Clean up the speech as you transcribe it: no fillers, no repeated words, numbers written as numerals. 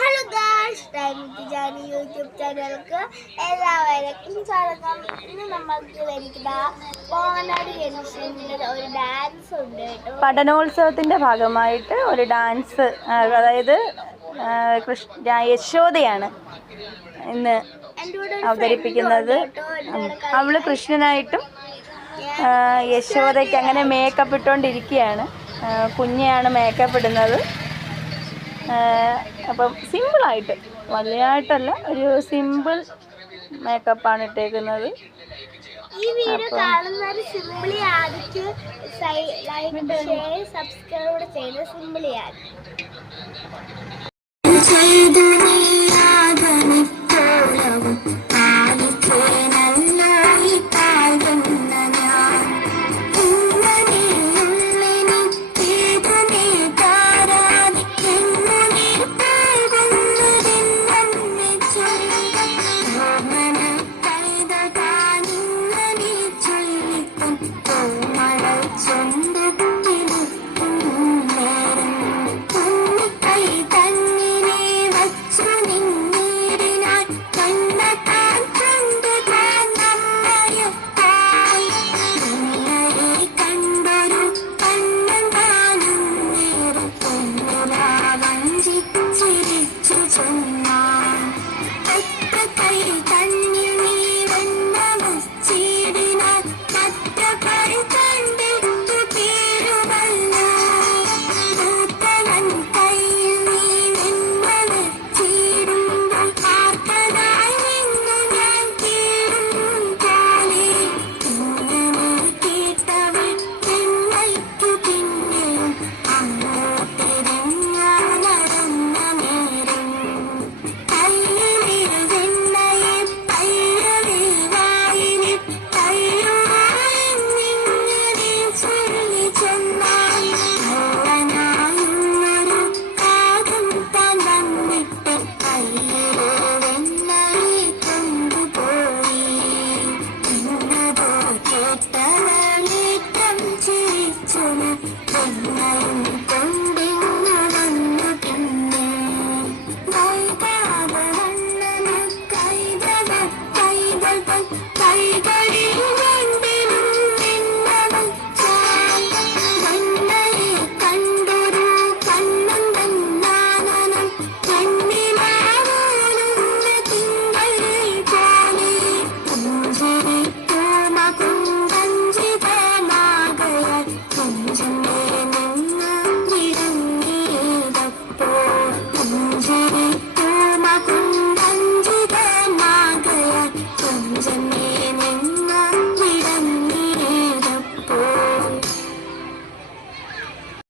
Hello guys, Jani YouTube ചാനലിലേക്ക് എല്ലാവർക്കും സ്വാഗതം. ഇന്ന് നമ്മൾക്ക് വരുന്ന പോങ്ങനാട് ജംഗ്ഷനിൽ ഒരു ഡാൻസ് ഉണ്ട് കേട്ടോ. പഠനോത്സവത്തിന്റെ ഭാഗമായിട്ട് ഒരു ഡാൻസ്, അതായത് യശോദയാണ് ഇന്ന് അവതരിപ്പിക്കുന്നത്. അവള് കൃഷ്ണനായിട്ടും യശോദയ്ക്ക് അങ്ങനെ മേക്കപ്പ് ഇട്ടുകൊണ്ടിരിക്കുകയാണ്. കുഞ്ഞെയാണ് മേക്കപ്പ് ഇടുന്നത്. അപ്പം സിമ്പിളായിട്ട്, വലിയതായിട്ടല്ല, ഒരു സിമ്പിൾ മേക്കപ്പാണ് ഇട്ടേക്കുന്നത്. ഈ വീഡിയോ കാണുന്നവർ സിമ്പിളി ആദിക്ക് ലൈക്ക് ഷെയർ സബ്സ്ക്രൈബ് ചെയ്യുന്നത് സിമ്പിളി ആദി.